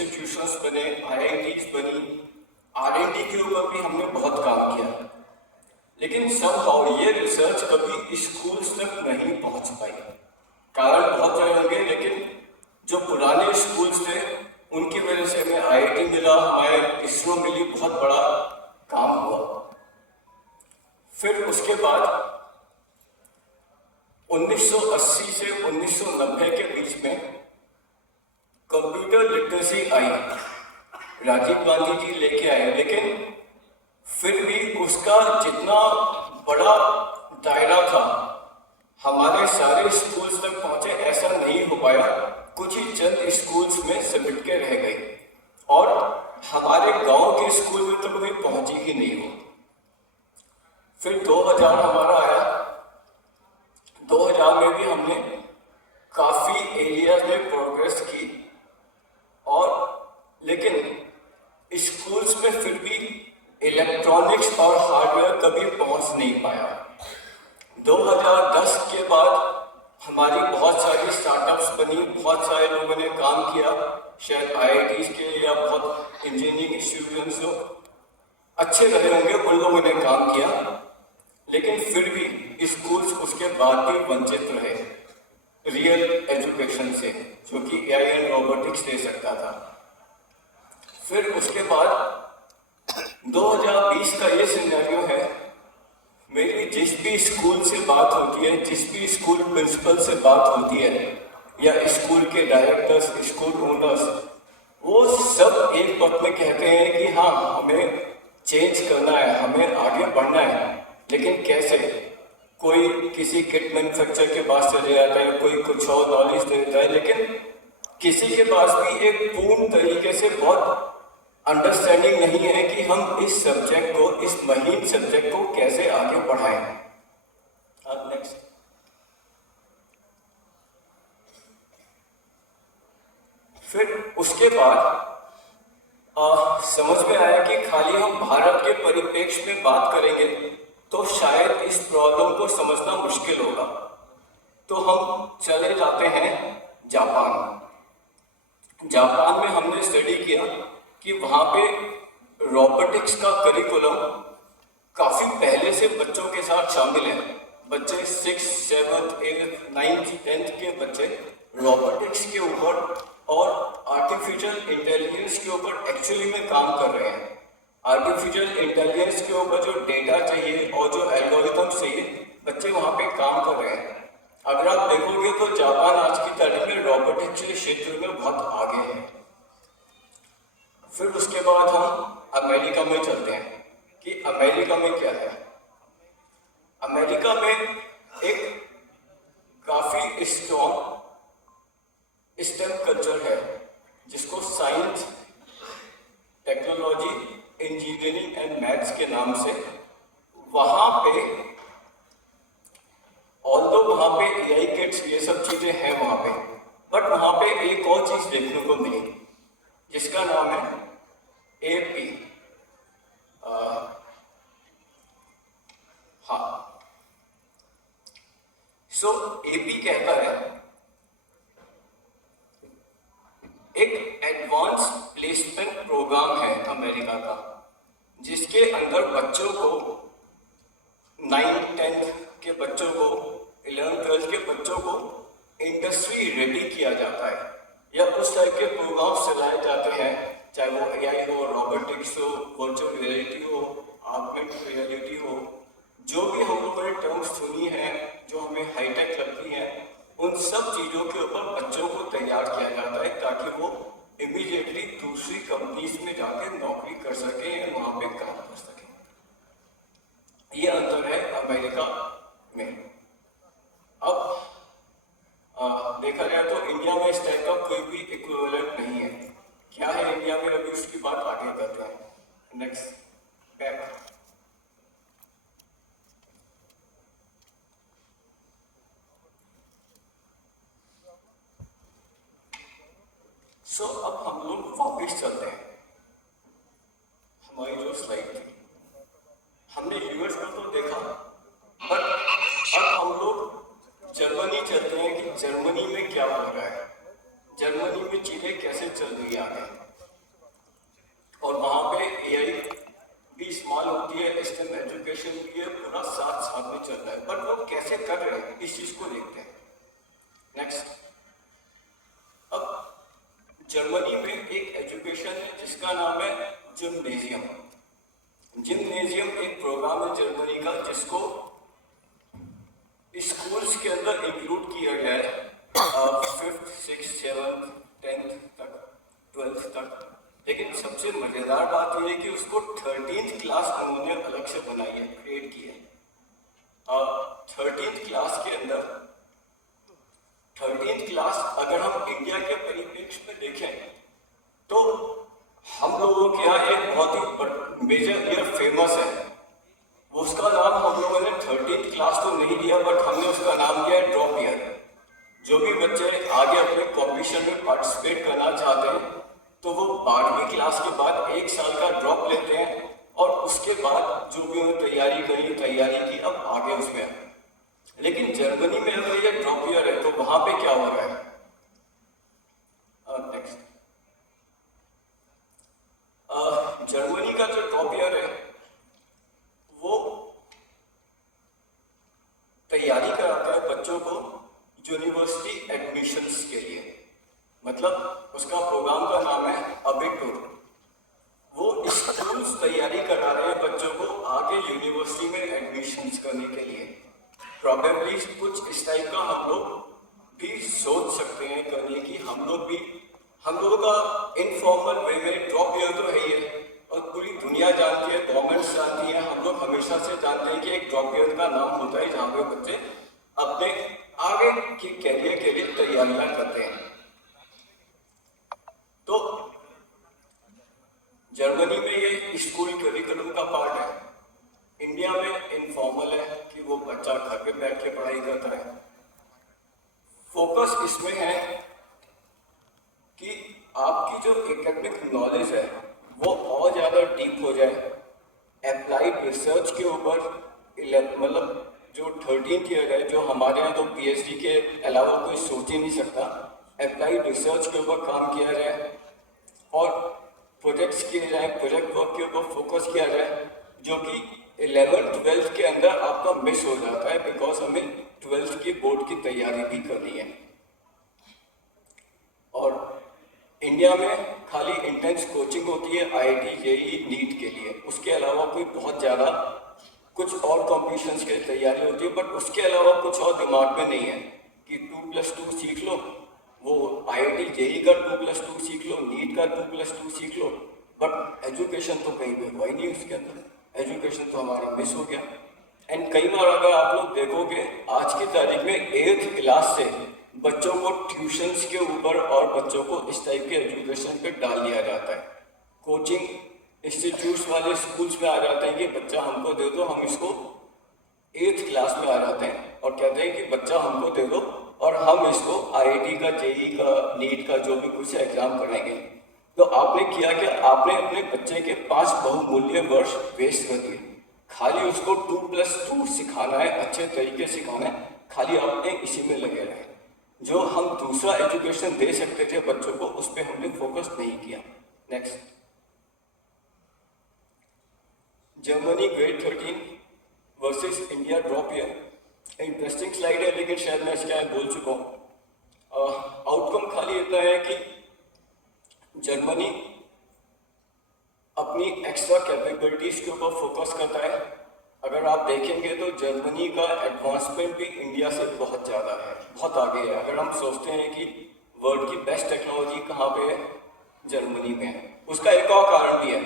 Institutions बने, IITs बनी, R&D के ऊपर भी हमने बहुत काम किया, लेकिन समहाउ ये रिसर्च कभी स्कूल्स तक नहीं पहुंच पाई। कारण बहुत सारे होंगे, लेकिन जो पुराने स्कूल्स थे उनकी वजह से हमें IIT मिला, हमें इसरो मिली, बहुत बड़ा काम हुआ। फिर उसके बाद 1980 से 1990 के बीच में कंप्यूटर लिटरेसी आई, राजीव गांधी जी लेके आए, लेकिन फिर भी उसका जितना बड़ा दायरा था हमारे सारे स्कूल्स तक पहुंचे ऐसा नहीं हो पाया। कुछ ही चंद स्कूल्स में सिमट के रह गई और हमारे गांव के स्कूल में तो कभी पहुंची ही नहीं हो। फिर 2000 हमारा आया, 2000 में भी हमने काफी एरियाज में प्रोग्रेस की, और लेकिन स्कूल्स में फिर भी इलेक्ट्रॉनिक्स और हार्डवेयर कभी पहुंच नहीं पाया। 2010 के बाद हमारी बहुत सारी स्टार्टअप्स बनी, बहुत सारे लोगों ने काम किया, शायद IITs के या बहुत इंजीनियरिंग इंस्टीट्यूशंस जो अच्छे रहे होंगे उन लोगों ने काम किया, लेकिन फिर भी स्कूल्स उसके बाद भी वंचित रहे रियल एजुकेशन से, जो कि AI एंड रोबोटिक्स दे सकता था। फिर उसके बाद 2020 का ये सिनेरियो है, मेरी जिस भी स्कूल से बात होती है, जिस भी स्कूल प्रिंसिपल से बात होती है, या स्कूल के डायरेक्टर्स, स्कूल ओनर्स, वो सब एक वक्त में कहते हैं कि हाँ हमें चेंज करना है, हमें आगे बढ़ना है, लेकिन कैसे? कोई किसी किट मैन्युफैक्चर के पास चले जाता है, कोई कुछ और नॉलेज देता है, लेकिन किसी के पास भी एक पूर्ण तरीके से बहुत अंडरस्टैंडिंग नहीं है कि हम इस सब्जेक्ट को, इस महीन सब्जेक्ट को कैसे आगे बढ़ाएं। अब नेक्स्ट, फिर उसके बाद समझ में आया कि खाली हम भारत के परिप्रेक्ष्य में बात करेंगे तो शायद इस प्रॉब्लम को समझना मुश्किल होगा। तो हम चले जाते हैं जापान। जापान में हमने स्टडी किया कि वहाँ पे रोबोटिक्स का करिकुलम काफ़ी पहले से बच्चों के साथ शामिल है। बच्चे 6, 7, 8, 9, 10 के बच्चे रोबोटिक्स के ऊपर और आर्टिफिशियल इंटेलिजेंस के ऊपर एक्चुअली में काम कर रहे हैं। आर्टिफिशियल इंटेलिजेंस के ऊपर जो डेटा चाहिए और जो एल्गोरिथम चाहिए, बच्चे वहाँ पे काम कर रहे हैं। अगर आप देखोगे तो जापान आज की तारीख में रोबोटिक्स के क्षेत्र में बहुत आगे है। फिर उसके बाद हम अमेरिका में चलते हैं कि अमेरिका में क्या है। अमेरिका में एक काफी स्ट्रॉन्ग स्टेम कल्चर है, जिसको science, technology, engineering and maths के नाम से वहाँ पे, ऑल्दो वहाँ पे AI किट्स ये सब चीजें हैं वहाँ पे, बट वहाँ पे एक और चीज देखने को मिली जिसका नाम है AP। हाँ, सो AP कहता है एक एडवांस प्लेसमेंट प्रोग्राम है अमेरिका का, जिसके अंदर बच्चों को 9, 10 के बच्चों को, 11, 12 के बच्चों को इंडस्ट्री रेडी किया जाता है, या उस टाइप के प्रोग्राम चलाए जाते हैं, चाहे वो AI हो, रोबोटिक्स हो, वर्चुअल रियलिटी हो, ऑगमेंटेड रियलिटी हो, जो भी हम लोगों ने टर्म्स सुनी है जो हमें हाईटेक लगती हैं, उन सब चीज़ों के ऊपर बच्चों को तैयार किया जाता है ताकि वो इमीडिएटली दूसरी कंपनीज में जाकर नौकरी कर सकें या वहाँ पे काम कर सकें। ये अंतर है अमेरिका में। अब देखा जाए तो इंडिया में इस टाइप का कोई भी इक्विवेलेंट नहीं है। क्या है इंडिया में, अभी उसकी बात आगे करते हैं। Next, back. सो अब हम लोग वापिस चलते हैं। हमारी जो स्लाइड थी, हमने यूएस को तो देखा, बट अब हम लोग जर्मनी चलते हैं कि जर्मनी में क्या हो रहा है, जर्मनी में चीजें कैसे चल रही है आगे, और वहाँ पे AI भी इस्तेमाल होती है, STEM एजुकेशन भी है, पूरा साथ साथ में चल रहा है। बट वो कैसे कर रहे हैं इस चीज को देखते हैं। नेक्स्ट, अब जर्मनी में एक एजुकेशन है जिसका नाम है जिम्नेजियम। जिम्नेजियम एक प्रोग्राम है जर्मनी का जिसको स्कूल्स के अंदर इंक्लूड किया गया है, 5th 6th 7th 10th तक, 12th तक। लेकिन सबसे मजेदार बात यह है कि उसको 13th क्लास उन्होंने अलग से बनाई है, क्रिएट की है। 13th क्लास के अंदर 13th क्लास अगर हम इंडिया के परिप्रेक्ष्य में देखें तो हम लोगों के यहाँ एक बहुत ही मेजर ईयर फेमस है, उसका नाम हम लोगों ने 13th क्लास तो नहीं दिया, बट हमने उसका नाम दिया है ड्रॉप ईयर। जो भी बच्चे आगे अपने कॉम्पिटिशन में पार्टिसिपेट करना चाहते हैं तो वो 12वीं क्लास के बाद 1 साल का ड्रॉप लेते हैं, और उसके बाद जो भी उन्होंने तैयारी की अब आगे उसमें। लेकिन जर्मनी में अगर ये ड्रॉप ईयर है तो वहां पे क्या हो रहा है? नेक्स्ट, जर्मनी का जो ड्रॉप ईयर है वो तैयारी कराता है बच्चों को यूनिवर्सिटी एडमिशंस के लिए। मतलब उसका प्रोग्राम का नाम है अबिटूर। वो स्कूल्स तैयारी करा रहे हैं बच्चों को आगे यूनिवर्सिटी में एडमिशंस करने के लिए। प्रॉबेबली कुछ इस टाइप का हम लोग भी सोच सकते हैं करने की। हम लोगों का इनफॉर्मल वे में ड्रॉप ईयर तो है ही है, और पूरी दुनिया जानती है, गवर्नमेंट जानती है, हम लोग हमेशा से जानते हैं कि एक ड्रॉप ईयर का नाम होता है जहाँ पे बच्चे अपने आगे की कैरियर के लिए तैयारियां करते हैं। तो जर्मनी में ये स्कूल करिकुलम का पार्ट है। इंडिया में इनफॉर्मल है कि वो बच्चा घर पे बैठ के पढ़ाई करता है। फोकस इसमें है कि आपकी जो एकेडमिक नॉलेज है वो और ज़्यादा डीप हो जाए। अप्लाइड रिसर्च के ऊपर मतलब जो 13th ईयर है, जो हमारे यहाँ तो PhD के अलावा कोई सोच ही नहीं सकता, अप्लाइड रिसर्च के ऊपर काम किया जाए और प्रोजेक्ट्स किए जाए, प्रोजेक्ट वर्क के ऊपर फोकस किया जाए, जो कि 11th 12th के अंदर आपका मिस हो जाता है, बिकॉज हमें 12th की बोर्ड की तैयारी भी करनी है। और इंडिया में खाली इंटेंस कोचिंग होती है IIT JEE नीट के लिए, उसके अलावा कोई बहुत ज़्यादा कुछ और कॉम्पिटिशन्स की तैयारी होती है, बट उसके अलावा कुछ और दिमाग में नहीं है कि 2+2 सीख लो, वो IIT JEE का 2+2 सीख लो, नीट का 2+2 सीख लो, बट एजुकेशन तो कहीं पे हुआ ही नहीं उसके अंदर। एजुकेशन तो हमारा मिस हो गया। एंड कई बार अगर आप लोग देखोगे आज की तारीख में 8th क्लास से बच्चों को ट्यूशन्स के ऊपर और बच्चों को इस टाइप के एजुकेशन पे डाल दिया जाता है। कोचिंग इंस्टीट्यूट्स वाले स्कूल्स में आ जाते हैं कि बच्चा हमको दे दो, हम इसको 8th क्लास में आ जाते हैं और कहते हैं कि बच्चा हमको दे दो और हम इसको IIT का JEE का नीट का जो भी कुछ एग्जाम कराएंगे। तो आपने किया कि आपने अपने बच्चे के 5 बहुमूल्य वर्ष वेस्ट कर दिए। खाली उसको 2+2 सिखाना है, अच्छे तरीके सिखाना है, खाली आपने इसी में लगे रहे। जो हम दूसरा एजुकेशन दे सकते थे बच्चों को, उस पर हमने फोकस नहीं किया। Next, Germany grade 13 versus India drop year. Interesting slide है, लेकिन शायद मैं इसके आगे बोल चुका हूँ। आउटकम खाली इतना है कि जर्मनी अपनी एक्स्ट्रा कैपेबिलिटीज के ऊपर फोकस करता है। अगर आप देखेंगे तो जर्मनी का एडवांसमेंट भी इंडिया से बहुत ज़्यादा है, बहुत आगे है। अगर हम सोचते हैं कि वर्ल्ड की बेस्ट टेक्नोलॉजी कहाँ पे है, जर्मनी में है। उसका एक और कारण भी है,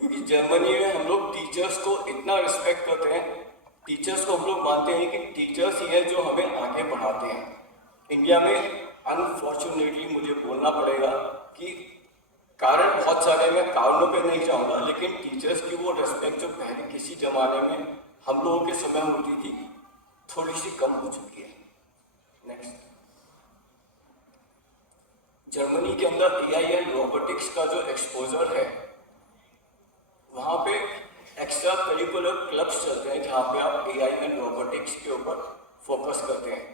क्योंकि जर्मनी में हम लोग टीचर्स को इतना रिस्पेक्ट करते हैं। टीचर्स को हम लोग मानते हैं कि टीचर्स ही है जो हमें आगे बढ़ाते हैं। इंडिया में अनफॉर्चुनेटली मुझे बोलना पड़ेगा कि कारण बहुत सारे, मैं कारणों पे नहीं जाऊंगा, लेकिन टीचर्स की वो रिस्पेक्ट जो पहले किसी जमाने में हम लोगों के समय होती थी, थोड़ी सी कम हो चुकी है। नेक्स्ट, जर्मनी के अंदर AI एंड रोबोटिक्स का जो एक्सपोजर है, वहाँ पे एक्स्ट्रा करिकुलर क्लब्स चलते हैं जहाँ पे आप AI एंड रोबोटिक्स के ऊपर फोकस करते हैं।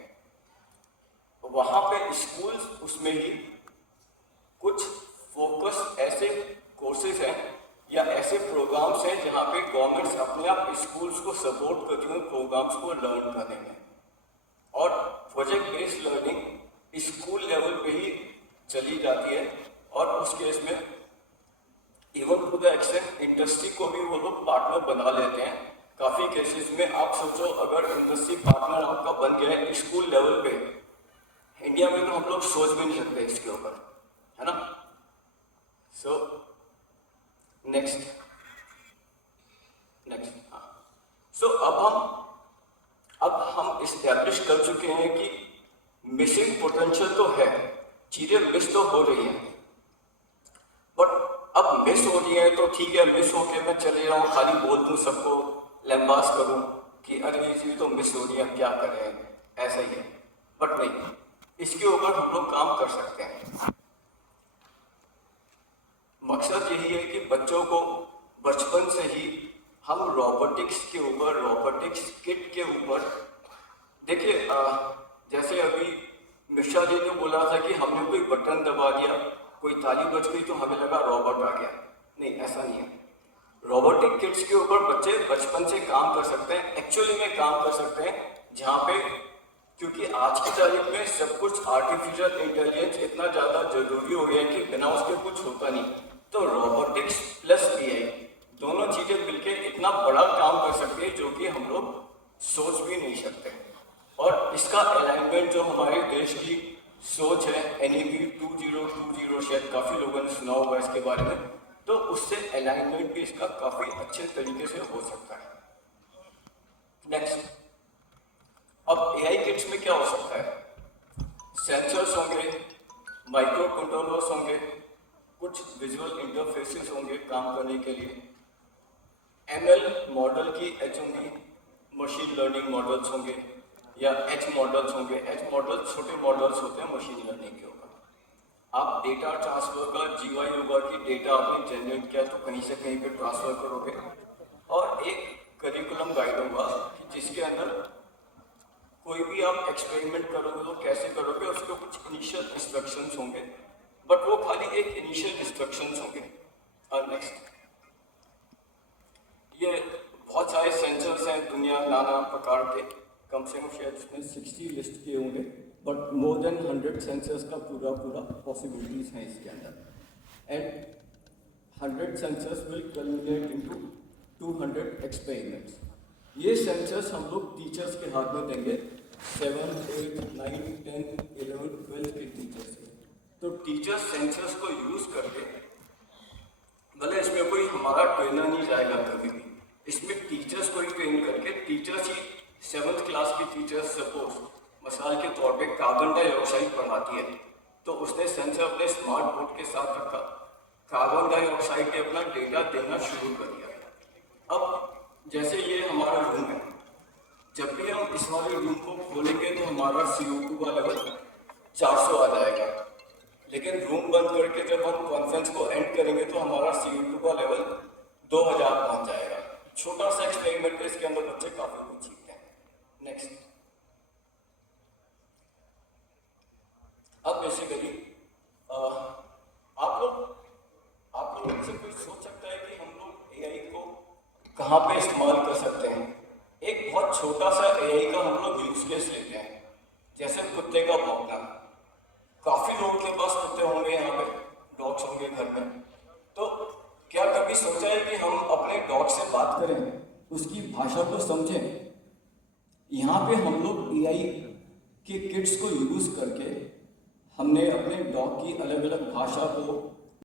वहाँ पे स्कूल्स उसमें ही कुछ फोकस ऐसे कोर्सेज हैं या ऐसे प्रोग्राम्स हैं जहाँ पे गवर्नमेंट्स अपने आप स्कूल्स को सपोर्ट करती हैं प्रोग्राम्स को लर्न करने में। और project based learning school level पे ही चली जाती है और उस केस में even to the extent industry को भी वो लोग पार्टनर बना लेते हैं। काफ़ी केसेस में आप सोचो अगर इंडस्ट्री पार्टनर आपका बन गया है स्कूल लेवल पे, इंडिया में तो हम लोग सोच भी नहीं सकते इसके ऊपर, है ना। सो नेक्स्ट हाँ, सो अब हम इस्टेब्लिश कर चुके हैं कि मिसिंग पोटेंशियल तो है, चीजें मिस तो हो रही हैं, बट अब मिस हो रही है तो ठीक है, मिस होके मैं चले जाऊँ खाली बोल दूँ सबको लैम्बास करूँ कि अरे ये चीज तो मिस हो रही है क्या करें, ऐसा ही है। बट नहीं, इसके ऊपर हम लोग काम कर सकते हैं। मकसद यही है कि बच्चों को बचपन से ही हम रोबोटिक्स के ऊपर, रोबोटिक्स किट के ऊपर, देखिए जैसे अभी मिश्रा जी ने बोला था कि हमने कोई बटन दबा दिया, कोई ताली बज गई तो हमें लगा रोबोट आ गया। नहीं, ऐसा नहीं है। रोबोटिक किट्स के ऊपर बच्चे बचपन से काम कर सकते हैं, एक्चुअली में काम कर सकते हैं, जहाँ पे क्योंकि आज की तारीख में सब कुछ आर्टिफिशियल इंटेलिजेंस इतना ज़्यादा जरूरी हो गया है कि बिना उसके कुछ होता नहीं। तो रोबोटिक्स प्लस एआई दोनों चीज़ें मिलके इतना बड़ा काम कर सकते हैं जो कि हम लोग सोच भी नहीं सकते। और इसका अलाइनमेंट जो हमारे देश की सोच है NEP 2020, शायद काफ़ी लोगों ने सुना होगा इसके बारे में, तो उससे अलाइनमेंट भी इसका काफ़ी अच्छे तरीके से हो सकता है। नेक्स्ट, अब AI किट्स में क्या हो सकता है? सेंसर्स होंगे, माइक्रो कंट्रोलर्स होंगे, कुछ विजुअल इंटरफेसेस होंगे काम करने के लिए, ML मॉडल की एज होंगी, मशीन लर्निंग मॉडल्स होंगे या एच मॉडल्स होंगे। एच मॉडल छोटे मॉडल्स होते हैं मशीन लर्निंग के ऊपर। आप डेटा ट्रांसफर का GUI होगा कि डेटा आपने जनरेट किया तो कहीं से कहीं पे ट्रांसफर करोगे, और एक करिकुलम गाइड होगा कि जिसके अंदर कोई भी आप एक्सपेरिमेंट करोगे तो कैसे करोगे, उसके कुछ इनिशियल इंस्ट्रक्शंस होंगे, बट वो खाली एक इनिशियल इंस्ट्रक्शंस होंगे। और नेक्स्ट, ये बहुत सारे सेंसर्स हैं दुनिया नाना प्रकार के, कम से कम शायद इसमें 60 लिस्ट किए होंगे, बट मोर देन 100 सेंसर्स का पूरा पॉसिबिलिटीज हैं इसके अंदर। And 100 sensors will culminate into 200 experiments. ये सेंसर्स हम लोग टीचर्स के हाथ में देंगे, 7, 8, 9, 10, 11, 12 के टीचर्स के। तो टीचर्स सेंसर्स को यूज करके, भले इसमें कोई हमारा ट्रेनर नहीं जाएगा कभी भी, इसमें टीचर्स को ही ट्रेन करके टीचर्स ही 7th क्लास की टीचर्स सपोज मिसाल के तौर पे कार्बन डाइऑक्साइड पढ़ाती है, तो उसने सेंसर अपने स्मार्ट बोर्ड के साथ रखा, कार्बन डाइऑक्साइड ने अपना डेटा देना शुरू कर दिया। अब जैसे ये हमारा रूम है, जब भी हम इस वाले रूम को खोलेंगे तो हमारा CO2 का लेवल 400 आ जाएगा, लेकिन रूम बंद करके जब हम कॉन्फ्रेंस को एंड करेंगे तो हमारा CO2 का लेवल 2000 पहुंच जाएगा। छोटा सा एक्सपेरिमेंट है, इसके अंदर बच्चे काफी कुछ सीखते हैं। नेक्स्ट, अब बेसिकली आप लोग से कोई सोच सकता है कि हम लोग AI को कहाँ पे इस्तेमाल कर सकते हैं। एक बहुत छोटा सा AI का हम लोग यूज केस लेते हैं, जैसे कुत्ते का भौंकना। काफी लोगों के पास कुत्ते होंगे, यहाँ पे डॉग्स होंगे घर में, तो क्या कभी सोचा है कि हम अपने डॉग से बात करें, उसकी भाषा को समझें? यहाँ पे हम लोग AI के किट्स को यूज करके हमने अपने डॉग की अलग अलग भाषा को